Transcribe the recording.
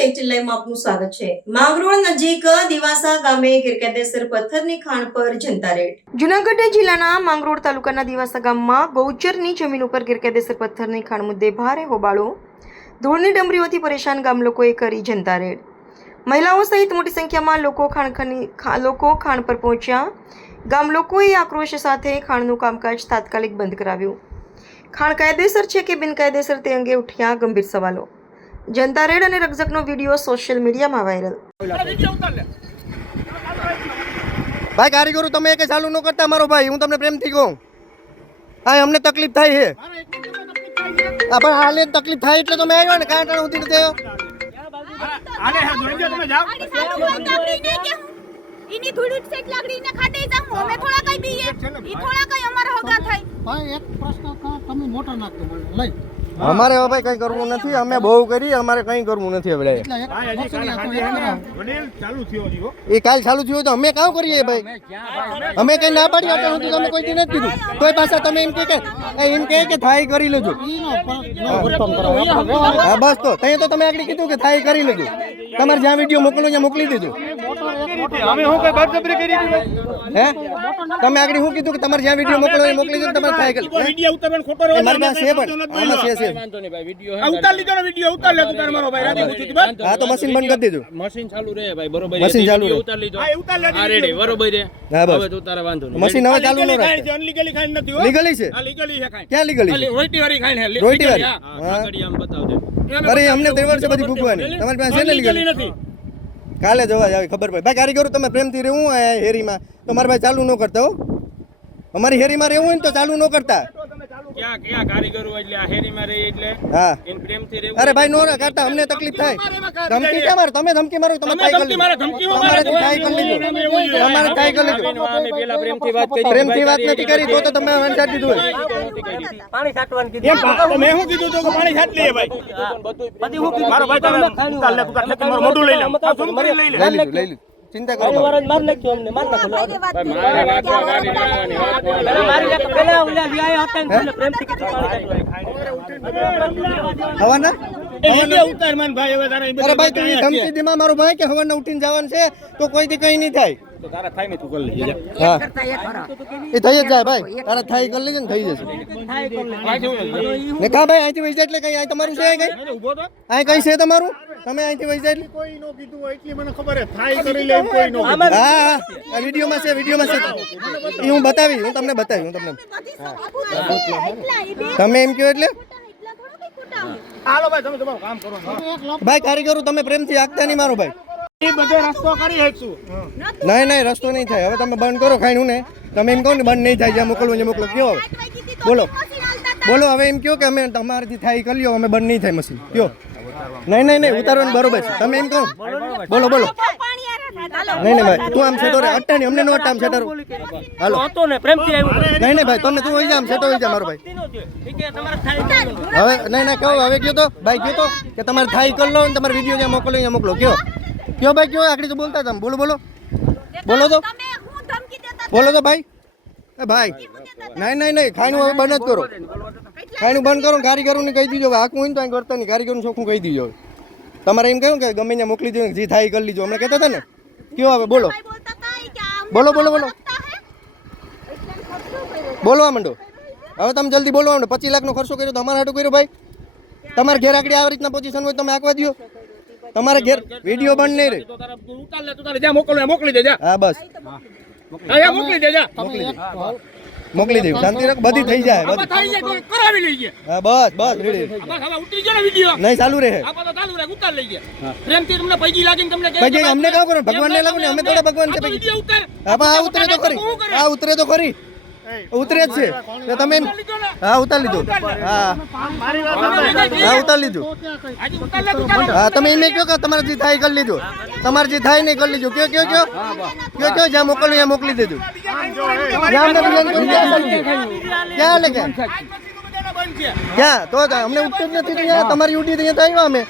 Textile લાઈવમાં આપનું સ્વાગત છે। માંગરોળ નજીક દિવાસા ગામે ગેરકાયદેસર પથ્થરની ખાણ પર જનતા રેડ। જૂનાગઢ જિલ્લાના માંગરોળ તાલુકાના દિવાસા ગામમાં ગૌચરની જમીન ઉપર ગેરકાયદેસર પથ્થરની ખાણ મુદ્દે ભારે હોબાળો, ધૂળની ડમરીઓથી પરેશાન ગામ લોકોએ કરી જનતા રેડ। મહિલાઓ સહિત મોટી સંખ્યામાં લોકો ખાણ પર પહોંચ્યા। ગામ લોકોએ આક્રોશ સાથે ખાણનું કામકાજ તાત્કાલિક બંધ કરાવ્યું। ખાણ કાયદેસર છે કે બિનકાયદેસર તે અંગે ઉઠ્યા ગંભીર સવાલો। જનતા રેડ અને રકઝકનો વિડીયો સોશિયલ મીડિયામાં વાયરલ। ભાઈ કારીગરો તમે કે ચાલુ ન કરતા મારો ભાઈ, હું તમને પ્રેમથી કહું, હા અમને તકલીફ થાય છે, પણ હાલે તકલીફ થાય એટલે તમે આવ્યા ને, કાંઈ ટાણા ઉધી નથી इनी थोड़ी सेट लागड़ी ने खाटे जाम हमें थोड़ा कई भी है ई थोड़ा कई हमारा होगा थाई भाई एक प्रश्न का તમે મોટો નાખતો મને લઈ અમારે હવે ભાઈ કઈ કરવું નથી, અમે બહુ કરી, અમારે કઈ કરવું નથી હવે। એ કાલ ચાલુ થયું તો અમે કામ કરીએ ભાઈ, અમે કઈ ના પાડી અત્યાર સુધી તમે કોઈ દી નથી કીધું, કોઈ પાછા તમે એમ કે થાય કરી લેજો। હા બસ તો તઈ તો તમે આગળ કીધું કે થાય કરી લેજો, તમારે જ્યાં વિડીયો મોકલો ત્યાં મોકલી દેજો। અમે હું કઈ બળજબરી કરી હે તમે આગળ શું કીધું કે તમારે જ્યાં વિડીયો મોકલો એ મોકલી દેજો, તમારે થાય કરી વિડીયો ઉતારવાનું ખોટો રહે મારી પાસે છે, પણ આમાં છે વાંધો નહીં ભાઈ, વિડીયો ઉતાર લીધો ને, વિડીયો ઉતાર લે તું મારો ભાઈ રાજી પૂછી બસ। હા તો મશીન બંધ કરી દેજો, મશીન ચાલુ રહે ભાઈ, બરોબર મશીન ચાલુ રહે, ઉતાર લીધો, હા ઉતાર લે, હા રેડી બરોબર છે। હા બસ હવે તો તારે વાંધો નહીં, મશીન હવે ચાલુ ન રહે, અનલીગલી ખાઈ નથી હો, લીગલી છે, આ લીગલી છે ખાઈ, ક્યાં લીગલી છે? રોઈટી વાળી ખાઈ ને રોઈટી વાળી, હા આગળ આમ બતાવ દે, અરે અમને તેવડ છે બધી ભૂગવાની, તમારી પાસે છે ને લીગલી નથી, કાલે જવા આવી ખબર પડે ભાઈ। કારીગરો તમે પ્રેમથી રહેવું હેરીમાં તો મારા ભાઈ ચાલુ ન કરતા હો, અમારી હેરીમાં રહેવું હોય ને તો ચાલુ ન કરતા। ક્યાં કારીગરો એટલે આ હેરી માં રહી એટલે હા એન પ્રેમથી રહેવું। અરે ભાઈ નો કરતા, અમને તકલીફ થાય, ધમકી ક્યાં મારો, તમે ધમકી મારો, તમે થાય કરી લેજો, તમારે થાય કરી લેજો, તમારે થાય કરી લેજો, પેલા પ્રેમથી વાત કરી, પ્રેમથી વાત નથી કરી તો તમે વંચાડી દીધું હોય, પાણી છાટવાનું કીધું, મેં શું કીધું તો કે પાણી છાટ લઈએ ભાઈ, બધી હું કીધું મારો ભાઈ તમે ઉતાર લે, તું ઠેકી મારું મોઢું લઈ લે, આ ઝૂમ કરી લઈ લે, લઈ લીધું ચિંતા કરો માર નાખ્યો અમને, માર નાખો મારી નાખવા ગાડી લેવાની વાત મારી નાખ, પેલા ઓલા વ્યાય હતા ને પ્રેમથી કીધું પાણી હવાના એ વિડિયો ઉતાર માન ભાઈ, હવે તારા અરે ભાઈ તું ધમકી દેમાં મારો ભાઈ કે હવાના ઉઠીને જવાનું છે તો કોઈથી કઈ નહીં થાય, તો તારા થાય ને તું કરી લેજે, હા એ થઈ જ જાય ભાઈ, તારા થાય કરી લેજે ને થઈ જશે ને કા ભાઈ અહીંથી વહી જાય એટલે કઈ અહીં તમારું છે કઈ ઉભો તો અહીં કઈ છે તમારું, તમે અહીંથી વહી જાય એટલે કોઈ નો કીધું હોય એટલી મને ખબર છે, થાય કરી લે કોઈ નો હા આ વિડીયોમાં છે, વિડીયોમાં છે, એ હું બતાવી, હું તમને બતાવી, હું તમને તમે એમ કહો એટલે હાલો ભાઈ તમે તમારું કામ કરો ભાઈ કારીગરો તમે પ્રેમથી આગતા નહીં મારો ભાઈ, એ બધો રસ્તો કરી હેકશું, નહીં રસ્તો નહીં થાય, હવે તમે બંધ કરો ખાઈ ને, તમે એમ કહો ને બંધ નહીં થાય, જ્યાં મોકલવું ત્યાં મોકલો, કયો હવે બોલો બોલો, હવે એમ કહો કે અમે તમારાથી થાય કરી લ્યો, અમે બંધ નહીં થાય મશીન, કયો નહીં ઉતારવાનું બરોબર છે, તમે એમ કહો બોલો બોલો, નહીં ભાઈ તું આમ સેટો રે, અટ્ટા નહીં અમને નો અટ્ટા, આમ સેટર હાલો હતો ને પ્રેમથી આવ્યું, નહીં ભાઈ તમે તું વહી જા, આમ સેટો વહી જા મારો ભાઈ, હવે નહીં કહો, હવે કયો તો ભાઈ કયો તો કે તમારે થાય કરી લો ને, તમારે વિડીયો જ્યાં મોકલો ત્યાં મોકલો, કયો ભાઈ કયો આખડી તો બોલતા તમે, બોલો તો બોલો તો ભાઈ, એ ભાઈ નહીં ખાવાનું હવે બંધ જ કરો, ખાવાનું બંધ કરો, કારીગરોને કહી દીજો, હાકું હોય ને તો અહીં કરતા નહીં, કારીગરનું ચોખ્ખું કહી દીજો, તમારે એમ કહ્યું કે ગમે ત્યાં મોકલી દો, જે થાય કરી લીજો, અમને કહેતા હતા ને, કયો હવે બોલો બોલવા માંડો, હવે તમે જલ્દી બોલવા માંડો, 25 લાખનો ખર્ચો કર્યો તો અમારા હાટું કર્યો ભાઈ, તમારે ઘેર આગળ આવી રીતના પોઝિશન હોય તમે આંકવા દો, તમારે ઘેર વિડીયો બંધ નહીં રહે, ઉતાર લે, તું તારે જ્યાં મોકલવું મોકલી દેજા, હા બસ અહીંયા મોકલી દેજા, મોકલી દેવું, શાંતિ રાખ, બધી થઈ જાય, આમાં થઈ જાય તો કરાવી લઈએ, હા બસ રેડી, બસ હવે ઉતરી જાય ને વિડિયો, નહીં ચાલુ રહે, આપા તો ચાલુ રહે, ઉતાર લઈએ, પ્રેમથી તમને પૈકી લાગીને તમને કહે ભાઈ અમને કામ કરો, ભગવાન ને લાગુ ને, અમે થોડા ભગવાન છે વિડિયો ઉતાર, હા ઉતરે તો ખરી, ઉતરે જ છે તો તમે હા ઉતાર લીધું, હા ઉતાર લીધું, હા તમે એમ કહો કે તમારે જે થાય કરી લીધું, તમારે જે થાય નહીં કરી લીધું, કયો જ્યાં મોકલું ત્યાં મોકલી દેજો, ક્યાં લે ક્યાં તો અમને ઉઠતું જ નથી, તમારી ઉડી ત્યાં તો આવ્યા અમે